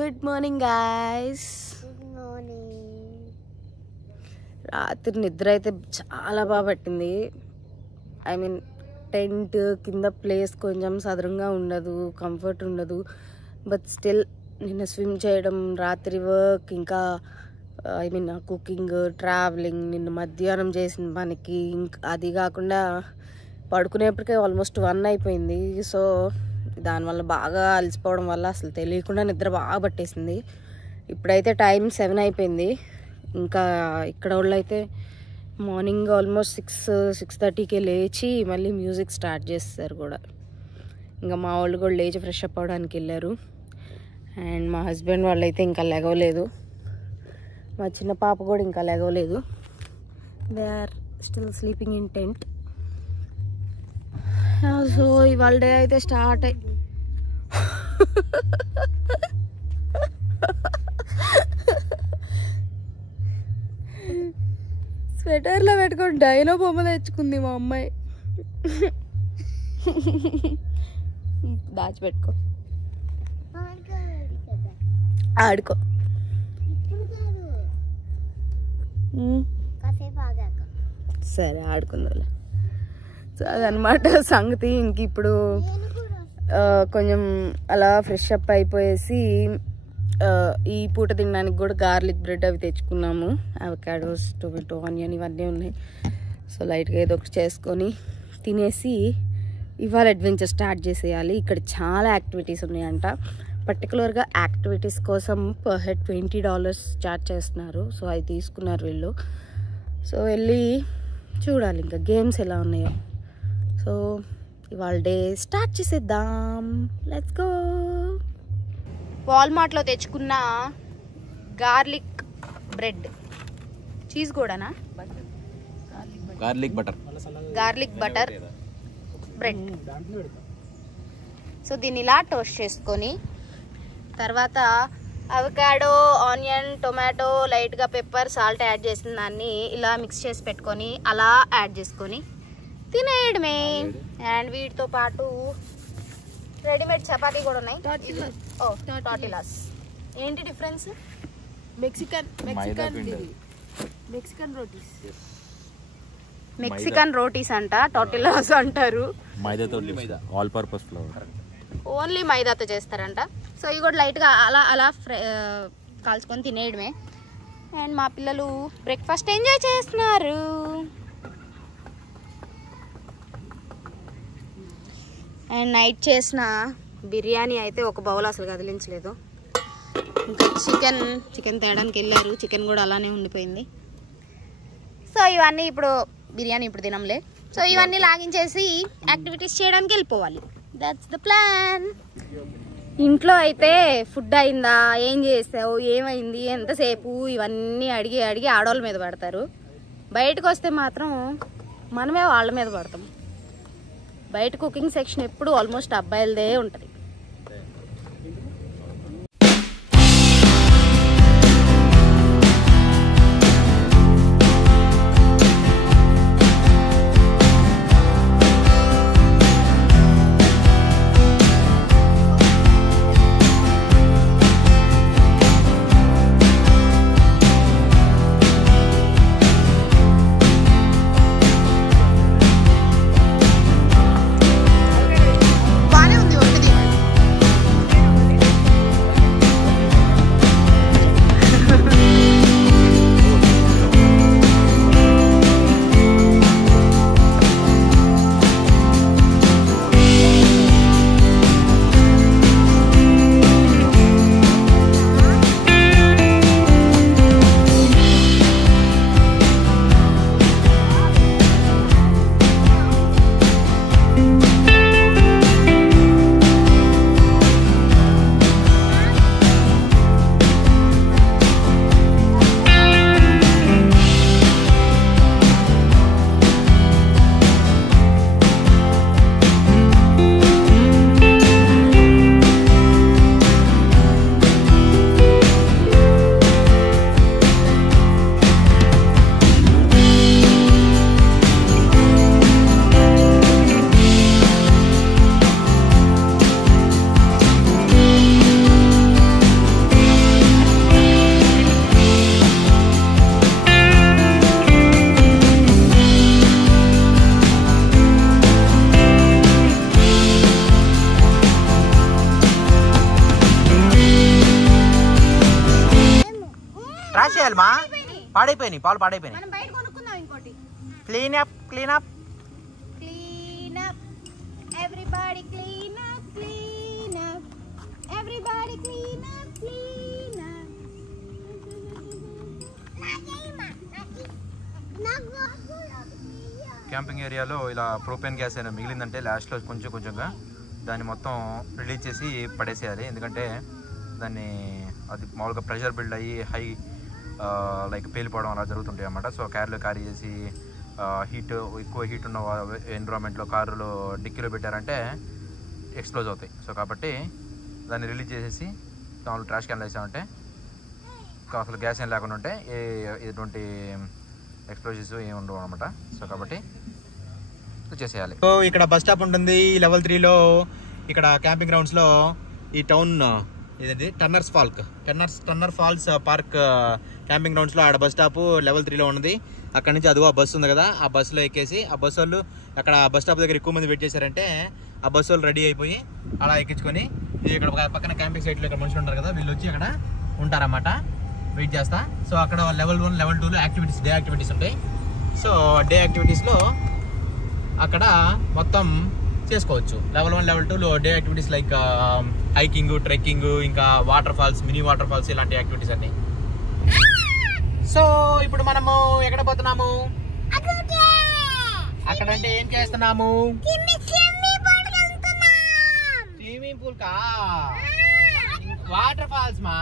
Good morning guys. రాత్రి నిద్ర అయితే చాలా బాగా పట్టింది. ఐ మీన్ టెంట్ కింద ప్లేస్ కొంచెం సదరంగా ఉండదు, కంఫర్ట్ ఉండదు. బట్ స్టిల్ నిన్న స్విమ్ చేయడం, రాత్రి వర్క్, ఇంకా ఐ మీన్ కుకింగ్, ట్రావెలింగ్, నిన్న మధ్యాహ్నం చేసిన పనికి, ఇంకా అది కాకుండా పడుకునేప్పటికే ఆల్మోస్ట్ 1 అయిపోయింది. సో దానివల్ల బాగా అలసిపోవడం వల్ల అసలు తెలియకుండా నిద్ర బాగా పట్టేసింది. ఇప్పుడైతే టైం 7 అయిపోయింది. ఇంకా ఇక్కడ వాళ్ళు అయితే మార్నింగ్ ఆల్మోస్ట్ 6-6:30కే లేచి మళ్ళీ మ్యూజిక్ స్టార్ట్ చేస్తారు కూడా. ఇంకా మా వాళ్ళు కూడా లేచి ఫ్రెష్ అప్ అవ్వడానికి వెళ్ళారు. అండ్ మా హస్బెండ్ వాళ్ళు అయితే ఇంకా లెగవలేదు. మా చిన్న పాప కూడా ఇంకా లెగవలేదు. They are still sleeping in tent. So ఇవాళ డే అయితే స్టార్ట్ అయ్యి స్వెటర్లో పెట్టుకొని డైనో బొమ్మ తెచ్చుకుంది మా అమ్మాయి. దాచిపెట్టుకో, ఆడుకో. సరే ఆడుకుందా. సో అదనమాట సంగతి. ఇంక ఇప్పుడు కొంచెం అలా ఫ్రెష్ అప్ అయిపోయేసి ఈ పూట తినడానికి కూడా గార్లిక్ బ్రెడ్ అవి తెచ్చుకున్నాము. అవకాడోస్, టొమాటో, ఆనియన్ ఇవన్నీ ఉన్నాయి. సో లైట్గా ఏదో ఒకటి చేసుకొని తినేసి ఇవాళ అడ్వెంచర్ స్టార్ట్ చేసేయాలి. ఇక్కడ చాలా యాక్టివిటీస్ ఉన్నాయంట. పర్టికులర్గా యాక్టివిటీస్ కోసం పర్ హెడ్ $20 చార్జ్ చేస్తున్నారు. సో అవి తీసుకున్నారు వీళ్ళు. సో వెళ్ళి చూడాలి ఇంకా గేమ్స్ ఎలా ఉన్నాయో. సో ఇవాళ డే స్టార్ట్ చేసేద్దాం. Let's go. వాల్మార్ట్లో తెచ్చుకున్న గార్లిక్ బ్రెడ్, చీజ్ కూడానా, గార్లిక్ బటర్ బ్రెడ్. సో దీన్ని ఇలా టోస్ట్ చేసుకొని తర్వాత అవకాడో, ఆనియన్, టొమాటో, లైట్గా పెప్పర్, సాల్ట్ యాడ్ చేసిన దాన్ని ఇలా మిక్స్ చేసి పెట్టుకొని అలా యాడ్ చేసుకొని తినేయడమే. అండ్ వీటితో పాటు రెడీమేడ్ చపాతీ కూడా ఉన్నాయి. టార్టిలాస్. ఏంటి డిఫరెన్స్? మెక్సికన్ రోటీస్ అంట, టార్టిలాస్ అంటారు. ఓన్లీ మైదాతో చేస్తారంట. సో ఇవి కూడా లైట్గా అలా అలా కాల్చుకొని తినేయడమే. అండ్ మా పిల్లలు బ్రేక్ఫాస్ట్ ఎంజాయ్ చేస్తున్నారు. అండ్ నైట్ చేసిన బిర్యానీ అయితే ఒక బౌల్ అసలు కదిలించలేదు. ఇంకా చికెన్ తేడానికి వెళ్ళారు. చికెన్ కూడా అలానే ఉండిపోయింది. సో ఇవన్నీ ఇప్పుడు బిర్యానీ ఇప్పుడు తినంలే. సో ఇవన్నీ లాగించేసి యాక్టివిటీస్ చేయడానికి వెళ్ళిపోవాలి. That's the plan. ఇంట్లో అయితే ఫుడ్ అయిందా, ఏం చేసావు, ఏమైంది, ఎంతసేపు, ఇవన్నీ అడిగి ఆడవాళ్ళ మీద పడతారు. బయటకు వస్తే మాత్రం మనమే వాళ్ళ మీద పడతాం. బయట కుకింగ్ సెక్షన్ ఎప్పుడు ఆల్మోస్ట్ అబ్బాయిలదే ఉంటుంది. బానే ఉంది. చేయాలి మా? పాడైపోయినాయి, పాలు పాడైపోయినాయి. Clean up clean up clean up everybody, clean up clean up everybody, clean up clean up. Camping ఏరియాలో ఇలా ప్రోపేన్ గ్యాస్ అయినా మిగిలిందంటే లాస్ట్లో కొంచెం కొంచెంగా దాన్ని మొత్తం రిలీజ్ చేసి పడేసేయాలి. ఎందుకంటే దాన్ని అది మామూలుగా ప్రెషర్ బిల్డ్ అయ్యి హై లైక్ పేలిపోవడం అలా జరుగుతుంటాయి అన్నమాట. సో క్యారీలో క్యారీ చేసి ఎక్కువ హీట్ ఉన్న ఎన్విరాన్మెంట్లో కారులో డిక్కీలో పెట్టారంటే ఎక్స్ప్లోజ్ అవుతాయి. సో కాబట్టి దాన్ని రిలీజ్ చేసేసి మామూలు ట్రాష్ క్యాన్లు వేసామంటే అసలు గ్యాస్ ఏం లేకుండా ఉంటే ఎటువంటి ఎక్స్ప్లోజివ్స్ ఏమి ఉండవు అనమాట. సో కాబట్టి చేసేయాలి. సో ఇక్కడ బస్ స్టాప్ ఉంటుంది లెవెల్ 3లో. ఇక్కడ క్యాంపింగ్ గ్రౌండ్స్లో ఈ టౌన్ ఇదండి టన్నర్ ఫాల్స్ పార్క్ క్యాంపింగ్ గ్రౌండ్స్లో ఆడ బస్ స్టాప్ లెవెల్ 3లో ఉన్నది. అక్కడ నుంచి అదిగో ఆ బస్సు ఉంది కదా, ఆ బస్సులో ఎక్కేసి ఆ బస్సు వాళ్ళు అక్కడ బస్ స్టాప్ దగ్గర ఎక్కువ మంది వెయిట్ చేశారంటే ఆ బస్సు వాళ్ళు రెడీ అయిపోయి అలా ఎక్కించుకొని ఇక్కడ పక్కన క్యాంపింగ్ సైట్లో ఇక్కడ మనుషులు ఉంటారు కదా, వీళ్ళు వచ్చి అక్కడ ఉంటారన్నమాట వెయిట్ చేస్తా. సో అక్కడ లెవెల్ 1 లెవెల్ 2లో యాక్టివిటీస్, డే యాక్టివిటీస్ ఉంటాయి. సో డే యాక్టివిటీస్లో అక్కడ మొత్తం చేసుకోవచ్చు. లెవెల్ 1 లెవెల్ 2లో day activities like hiking, trekking, ఇంకా waterfalls, mini waterfalls ఇలాంటి యాక్టివిటీస్ అన్ని. సో ఇప్పుడు మనము ఎక్కడ పోతున్నాము? అక్కడ అంటే ఏం చేస్తున్నాము? స్విమ్మింగ్ పూల్ కా? వాటర్ ఫాల్స్ మా?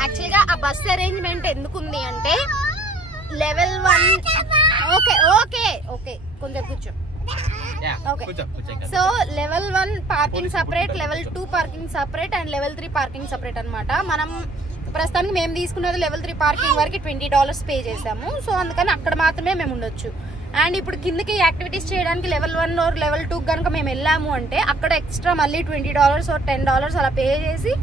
యాక్చువల్గా ఆ బస్ అరేంజ్మెంట్ ఎందుకుంది అంటే లెవెల్ 1 ఓకే ఓకే ఓకే కొంచెం కూర్చో. So level 1 parking separate, level 2 parking separate and level 3 parking separate అనమాట. మనం ప్రస్తుతానికి మేము తీసుకున్నది లెవెల్ 3 పార్కింగ్ వరకు $20 పే చేసాము. సో అందుకని అక్కడ మాత్రమే మేము ఉండొచ్చు. అండ్ ఇప్పుడు కిందకి యాక్టివిటీస్ చేయడానికి లెవెల్ 1 or లెవెల్ 2 కనుక మేము వెళ్ళాము అంటే అక్కడ ఎక్స్ట్రా మళ్ళీ $20 or $10 అలా పే చేసి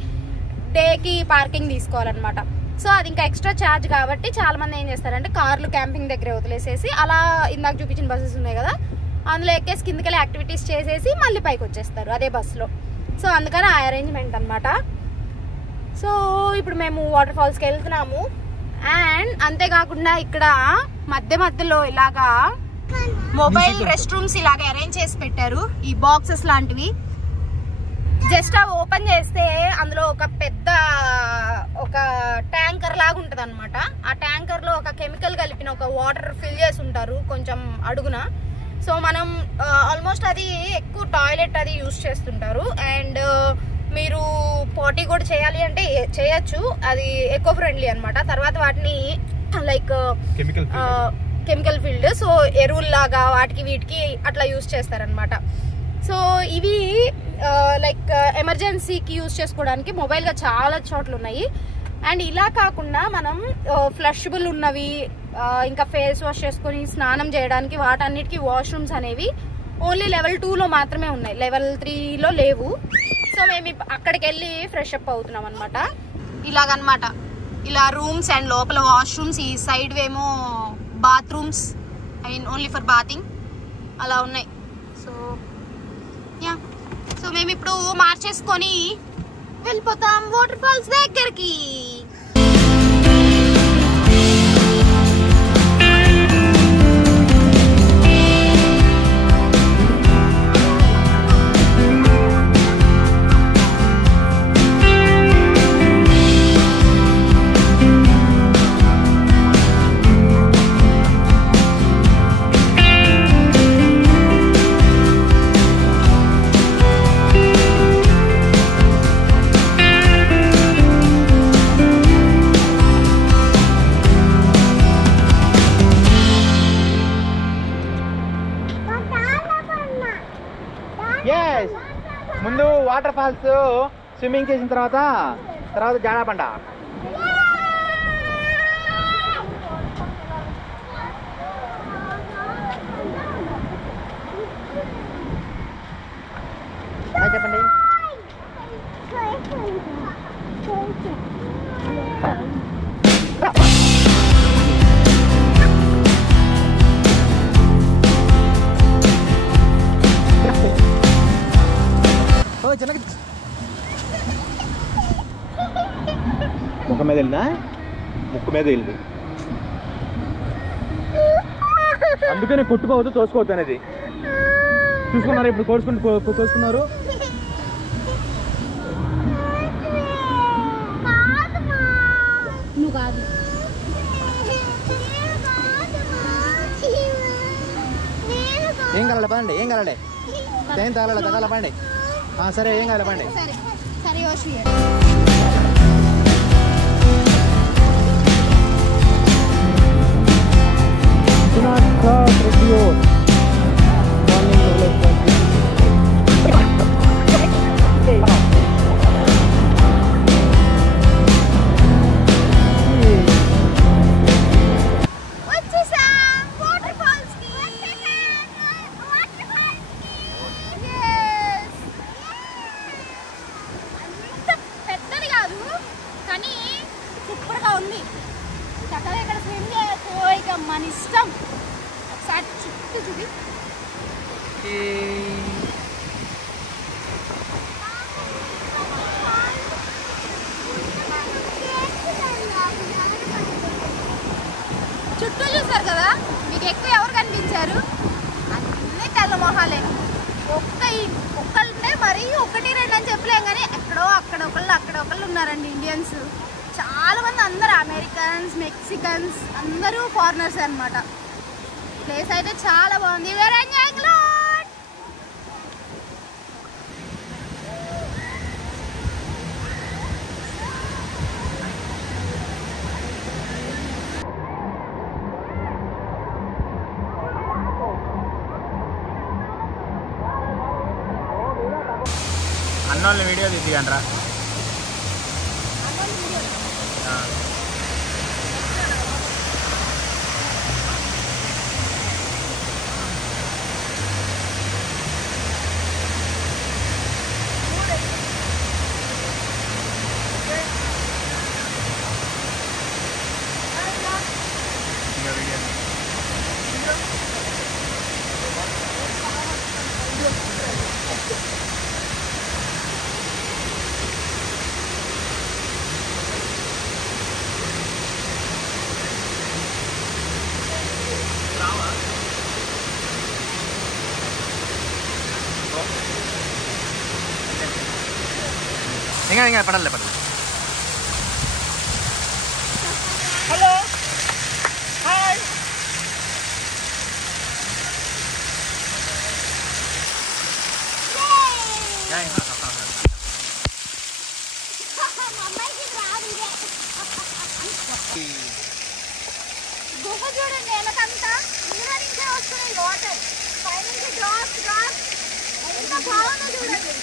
డేకి పార్కింగ్ తీసుకోవాలన్నమాట. సో అది ఇంకా ఎక్స్ట్రా ఛార్జ్ కాబట్టి చాలా మంది ఏం చేస్తారంటే కార్లు క్యాంపింగ్ దగ్గర వదిలేసేసి అలా ఇందాక చూపించిన బస్సెస్ ఉన్నాయి కదా అందులో ఎక్కేసి కిందకి వెళ్ళి యాక్టివిటీస్ చేసేసి మళ్ళీ పైకి వచ్చేస్తారు అదే బస్సులో. సో అందుకని ఆ అరేంజ్మెంట్ అనమాట. సో ఇప్పుడు మేము వాటర్ ఫాల్స్కి వెళ్తున్నాము. అండ్ అంతేకాకుండా ఇక్కడ మధ్యలో ఇలాగా మొబైల్ రెస్ట్ రూమ్స్ ఇలాగ అరేంజ్ చేసి పెట్టారు. ఈ బాక్సెస్ లాంటివి జస్ట్ అవి ఓపెన్ చేస్తే అందులో ఒక ట్యాంకర్ లాగా ఉంటుంది అనమాట. ఆ ట్యాంకర్ లో ఒక కెమికల్ కలిపిన ఒక వాటర్ ఫిల్ చేసి ఉంటారు కొంచెం అడుగున. సో మనం ఆల్మోస్ట్ అది ఎక్కువ టాయిలెట్ అది యూజ్ చేస్తుంటారు. అండ్ మీరు పాటీ కూడా చేయాలి అంటే చేయొచ్చు, అది ఎకో ఫ్రెండ్లీ అనమాట. తర్వాత వాటిని లైక్ కెమికల్ ఫీల్డ్, సో ఎరువుల్లాగా వాటికి వీటికి అట్లా యూజ్ చేస్తారనమాట. సో ఇవి లైక్ ఎమర్జెన్సీకి యూజ్ చేసుకోవడానికి మొబైల్గా చాలా చోట్ల ఉన్నాయి. అండ్ ఇలా కాకుండా మనం ఫ్లషబుల్ ఉన్నవి, ఇంకా ఫేస్ వాష్ చేసుకొని స్నానం చేయడానికి వాటన్నిటికీ వాష్రూమ్స్ అనేవి ఓన్లీ లెవెల్ 2లో మాత్రమే ఉన్నాయి, లెవెల్ 3లో లేవు. సో మేము అక్కడికి వెళ్ళి ఫ్రెష్ అప్ అవుతున్నాం అనమాట. ఇలాగనమాట, ఇలా రూమ్స్ అండ్ లోపల వాష్రూమ్స్, ఈ సైడ్ ఏమో bathrooms, I mean only for bathing అలా ఉన్నాయి. సో మేము ఇప్పుడు మార్చేసుకొని వెళ్ళిపోతాం వాటర్ ఫాల్స్ దగ్గరికి. ముందు వాటర్ ఫాల్స్ స్విమ్మింగ్ చేసిన తర్వాత జాడాబండ. చెప్పండి. ముఖం మీద వెళ్ళినా ముక్కు మీద వెళ్ళి అందుకనే కొట్టుకోవద్దు తోసుకోవద్దు అనేది చూసుకున్నారు. ఇప్పుడు కోసుకున్నారు. నువ్వు కాదు ఏం కావాలి పదండి, ఏం కావాలి ఏం తగల పండి. సరే ఏం కావాలి పండి. మన ఇష్టం. ఒకసారి చుట్టూ చూపి. చుట్టూ చూసారు కదా, మీకు ఎక్కువ ఎవరు కనిపించారు? అన్నీ తెల్ల మొహాలే. ఒక్కళ్ళే మరి 1-2 అని చెప్పలేం కానీ ఎక్కడో అక్కడొకళ్ళు ఉన్నారండి ఇండియన్స్. చాలా మంది అందరు అమెరికన్స్, మెక్సికన్స్ అందరూ ఫారినర్స్ అన్నమాట. ప్లేస్ అయితే చాలా బాగుంది. We're enjoying lot. అన్నోళ్ళని వీడియో తీద్దిగండ్రా. ఇంకా పడాలి. Hello hi. గుహ చూడండి, వెనకంతా ఇందులో నుంచే వస్తున్నాయి వాటర్. పైనుంచి డ్రాప్స్ ఎంత బాగుందో చూడండి.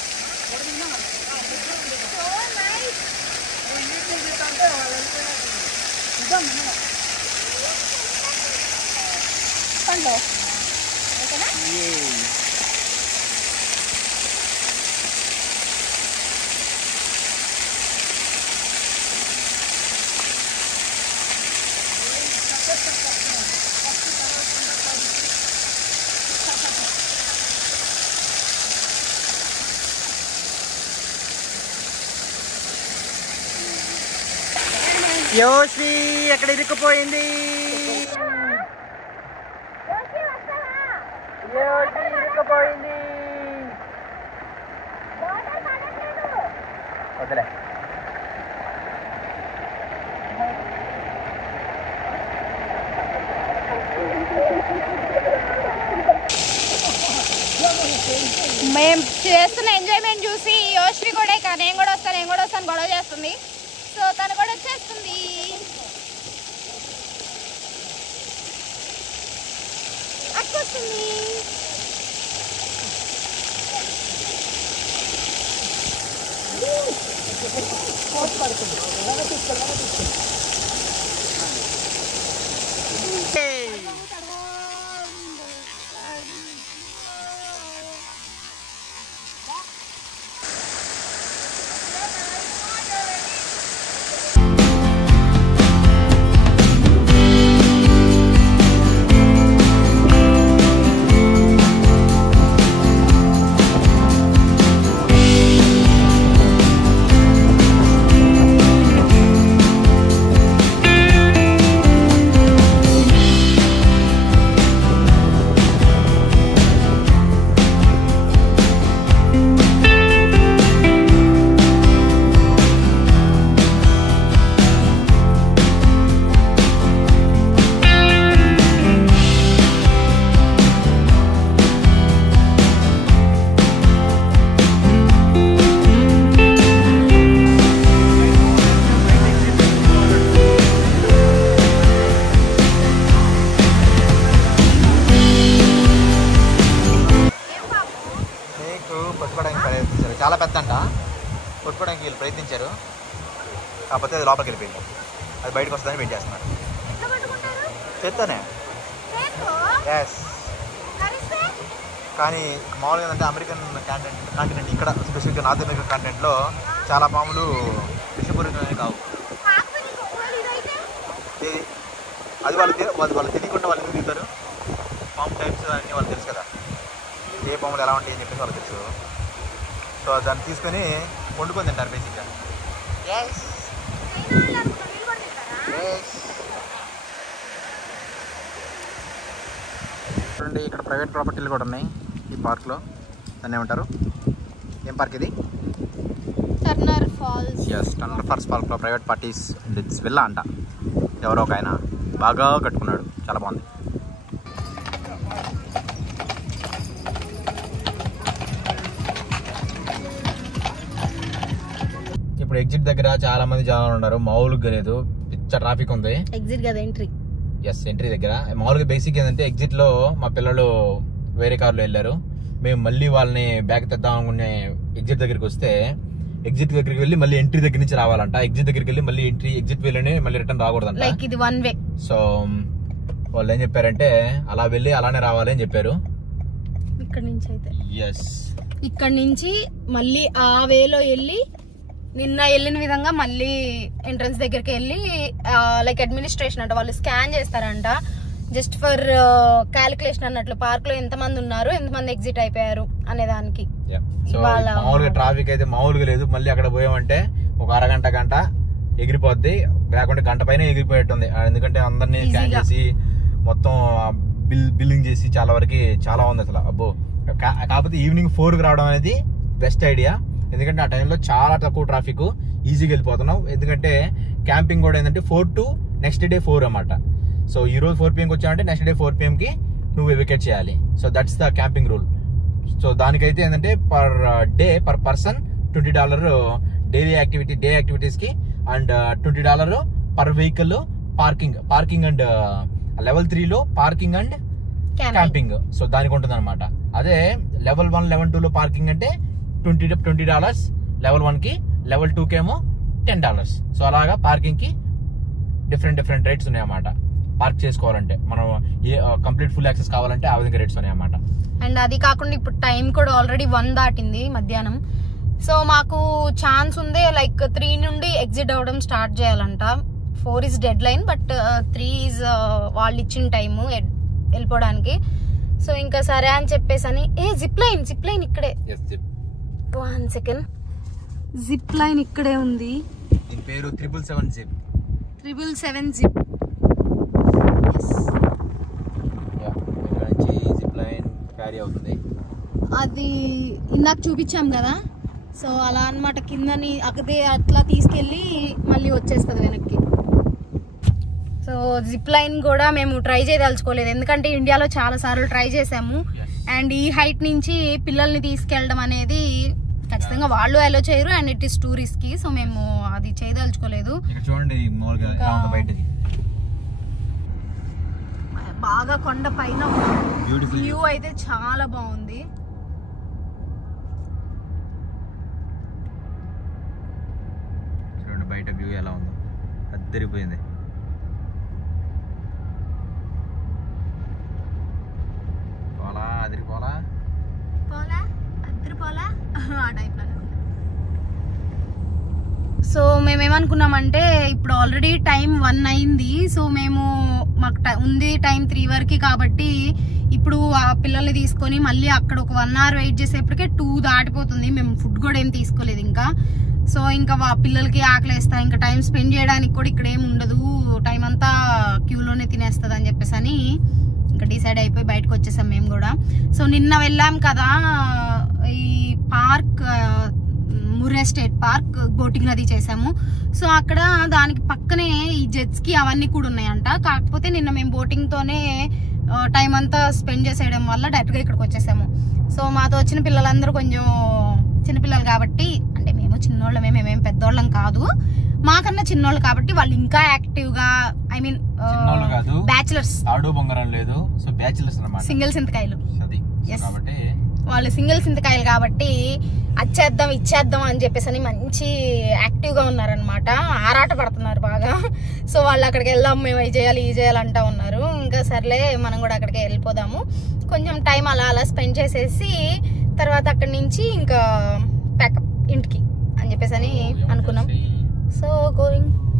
So nice. పండు ఓకేనా? యోషి ఎక్కడ ఇరుక్కుపోయింది? వదిలే. మేము చేస్తున్న ఎంజాయ్మెంట్ చూసి యోశ్వి కూడా ఇక నేను కూడా వస్తాను గొడవ చేస్తుంది. సో తను కూడా వచ్చేస్తుంది. అక్కొస్తుంది. కొట్టుకోవడానికి ప్రయత్నించారు. చాలా పెద్ద అంట, కొట్టుకోవడానికి వీళ్ళు ప్రయత్నించారు, కాకపోతే అది లోపలికి వెళ్ళిపోయింది. అది బయటకు వస్తుందని వెయిట్ చేస్తున్నారు. చేస్తానే ఎస్. కానీ మామూలుగా ఏంటంటే అమెరికన్ కాంటినెంట్ ఇక్కడ స్పెసిఫిక్గా నార్త్ అమెరికన్ కాంటినెంట్లో చాలా పాములు విషపూరితమైనవి కావు. అది వాళ్ళు తెలియకుండా వాళ్ళు ఎందుకు తింటారు? పాము టైప్స్ అన్నీ వాళ్ళు తెలుసు కదా, ఏ పాములు ఎలా ఉంటాయి అని చెప్పేసి వాళ్ళు తెలుసు. సో దాన్ని తీసుకొని వండుకొని తింటారు బేసిక్గా. చూడండి ఇక్కడ ప్రైవేట్ ప్రాపర్టీలు కూడా ఉన్నాయి ఈ పార్క్లో. దాన్ని ఏమంటారు? ఏం పార్క్ ఇది? Turner Falls. Yes, Turner Falls పార్క్లో ప్రైవేట్ పార్టీస్ ఇట్స్ విల్లా అంట. ఎవరో ఒక ఆయన బాగా కట్టుకున్నాడు, చాలా బాగుంది. ఇప్పుడు ఎగ్జిట్ దగ్గర చాలా మంది జనాలు ఉన్నారు, మామూలుగా లేదు, పిచ్చ ట్రాఫిక్ ఉంది. ఎగ్జిట్ కదా, ఎంట్రీ. ఎస్, ఎంట్రీ దగ్గర. మామూలుగా బేసిక్ ఏంటంటే ఎగ్జిట్ లో మా పిల్లలు వేరే కార్లో వెళ్ళారు, మేము మళ్ళీ వాళ్ళని బ్యాక్ తెద్దాం అనుకునే ఎగ్జిట్ దగ్గరికి వస్తే ఎగ్జిట్ దగ్గరికి వెళ్ళి మళ్ళీ ఎంట్రీ దగ్గర నుంచి రావాలంట. ఎగ్జిట్ దగ్గరికి వెళ్ళి మళ్ళీ ఎంట్రీ ఎగ్జిట్ వెళ్ళని మళ్ళీ రిటర్న్ రాకూడదంట. లైక్ ఇది వన్ వే. సో వాళ్ళు ఏం చెప్పారంటే అలా వెళ్ళి అలానే రావాలి అని చెప్పారు. ఇక్కడ నుంచి అయితే ఎస్, ఇక్కడ నుంచి మళ్ళీ ఆ వేలో వెళ్ళి నిన్న వెళ్ళిన విధంగా మళ్ళీ ఎంట్రన్స్ దగ్గరికి వెళ్ళి లైక్ అడ్మినిస్ట్రేషన్ అంట, వాళ్ళు స్కాన్ చేస్తారంట జస్ట్ ఫర్ క్యాలిక్యులేషన్ అన్నట్లు, పార్క్ లో ఎంతమంది ఉన్నారు, ఎంతమంది ఎగ్జిట్ అయిపోయారు అనే దానికి. మామూలుగా ట్రాఫిక్ అయితే మామూలుగా లేదు. మళ్ళీ అక్కడ పోయామంటే ఒక అరగంట గంట ఎగిరిపోద్ది, లేకుంటే గంట పైన ఎగిరిపోయేట్టుంది. ఎందుకంటే అందరినీ స్కాన్ చేసి మొత్తం బిల్లింగ్ చేసి చాలా వరకు చాలా ఉంది అసలు. అబ్బో, కాకపోతే ఈవినింగ్ 4కి రావడం అనేది బెస్ట్ ఐడియా, ఎందుకంటే ఆ టైంలో చాలా తక్కువ ట్రాఫిక్, ఈజీగా వెళ్ళిపోతున్నావు. ఎందుకంటే క్యాంపింగ్ కూడా ఏంటంటే 4 to నెక్స్ట్ డే 4 అన్నమాట. సో ఈ రోజు 4 PM వచ్చావంటే నెక్స్ట్ డే 4 PM కి నువ్వు వెకేట్ చేయాలి. So that's the camping rule. So దానికైతే ఏంటంటే per day per person $20 daily activities కి, and $20 per vehicle parking and level 3లో పార్కింగ్ అండ్ క్యాంపింగ్. సో దానికి ఉంటుంది అనమాట. అదే లెవెల్ 1 లెవెల్ 2లో పార్కింగ్ అంటే $20, లెవెల్ 1కి, లెవెల్ 2కి ఏమో $10. సో అలాగా పార్కింగ్ కి డిఫరెంట్ రేట్స్ ఉన్నాయన్నమాట. పార్క్ చేసుకోవాలంటే మనం కంప్లీట్ ఫుల్ యాక్సెస్ కావాలంటే ఆ విధంగా రేట్స్ ఉన్నాయన్నమాట. అండ్ అది కాకుండా ఇప్పుడు టైం కూడా ఆల్రెడీ 1 దాటింది మధ్యాహ్నం. సో మాకు ఛాన్స్ ఉంది లైక్ 3 నుండి ఎగ్జిట్ అవ్వడం స్టార్ట్ చేయాలంట. 4 is dead line, but 3 is వాళ్ళు ఇచ్చిన టైము వెళ్ళిపోవడానికి. సో ఇంకా సరే అని చెప్పేసి అని జిప్ లైన్ ఇక్కడే. 1 second, జిప్ లైన్ ఇక్కడే ఉంది. దీని పేరు 777 జిప్. 777 జిప్. ఇక్కడ నుంచి జిప్ లైన్ క్యారీ అవుతుంది. అది ఇందాక చూపించాం కదా, సో అలా అన్నమాట. కిందని అదే అట్లా తీసుకెళ్ళి మళ్ళీ వచ్చేస్తుంది వెనక్కి. సో జిప్ లైన్ కూడా మేము ట్రై చేయదలుచుకోలేదు, ఎందుకంటే ఇండియాలో చాలా సార్లు ట్రై చేసాము. అండ్ ఈ హైట్ నుంచి పిల్లల్ని తీసుకెళ్ళడం అనేది ఖచ్చితంగా వాళ్ళు అలో చేయరు, and it is two risky. So మేము అది చేయదలుచుకోలేదు. చూడండి బాగా కొండ పైన వ్యూ అయితే చాలా బాగుంది. చూడండి బయట వ్యూ ఎలా ఉందో, అద్దరిపోయింది. సో మేమేమనుకున్నామంటే ఇప్పుడు ఆల్రెడీ టైం 1 అయింది. సో మాకు ఉంది టైం 3 వరకు, కాబట్టి ఇప్పుడు ఆ పిల్లల్ని తీసుకొని మళ్ళీ అక్కడ ఒక 1 hour వెయిట్ చేసేప్పటికే 2 దాటిపోతుంది. మేము ఫుడ్ కూడా ఏం తీసుకోలేదు ఇంకా. సో ఇంకా పిల్లలకి ఆకలేస్తా, ఇంకా టైం స్పెండ్ చేయడానికి కూడా ఇక్కడ ఏమి ఉండదు, టైం అంతా క్యూలోనే తినేస్తుంది అని చెప్పేసి అని ఇంకా డిసైడ్ అయిపోయి బయటకు వచ్చేసాం మేము కూడా. సో నిన్న వెళ్ళాం కదా ఈ park, Murray state park, boating అది చేసాము. సో అక్కడ దానికి పక్కనే ఈ జెట్స్ కి అవన్నీ కూడా ఉన్నాయంట. కాకపోతే నిన్న మేము బోటింగ్ తోనే టైం అంతా స్పెండ్ చేసేయడం వల్ల డైరెక్ట్ గా ఇక్కడికి వచ్చేసాము. సో మాతో వచ్చిన పిల్లలందరూ కొంచెం చిన్నపిల్లలు కాబట్టి, అంటే మేము చిన్నోళ్ళమే, మేమేం పెద్దోళ్ళం కాదు, మాకన్నా చిన్నోళ్ళు కాబట్టి వాళ్ళు ఇంకా యాక్టివ్ గా, ఐ మీన్ బ్యాచిలర్స్, బంగారం లేదు, సో బ్యాచిలర్స్ అన్నమాట, సింగిల్ సింతకాయలు. వాళ్ళు సింగిల్ సింతకాయలు కాబట్టి అచ్చేద్దాం ఇచ్చేద్దాం అని చెప్పేసి అని మంచి యాక్టివ్గా ఉన్నారనమాట, ఆరాట పడుతున్నారు బాగా. సో వాళ్ళు అక్కడికి వెళ్దాం, మేము అవి చేయాలి ఈ చేయాలి అంటూ ఉన్నారు. ఇంకా సర్లే మనం కూడా అక్కడికి వెళ్ళిపోదాము, కొంచెం టైం అలా అలా స్పెండ్ చేసేసి తర్వాత అక్కడి నుంచి ఇంకా ప్యాకప్ ఇంటికి అని చెప్పేసి అని అనుకున్నాం. So going.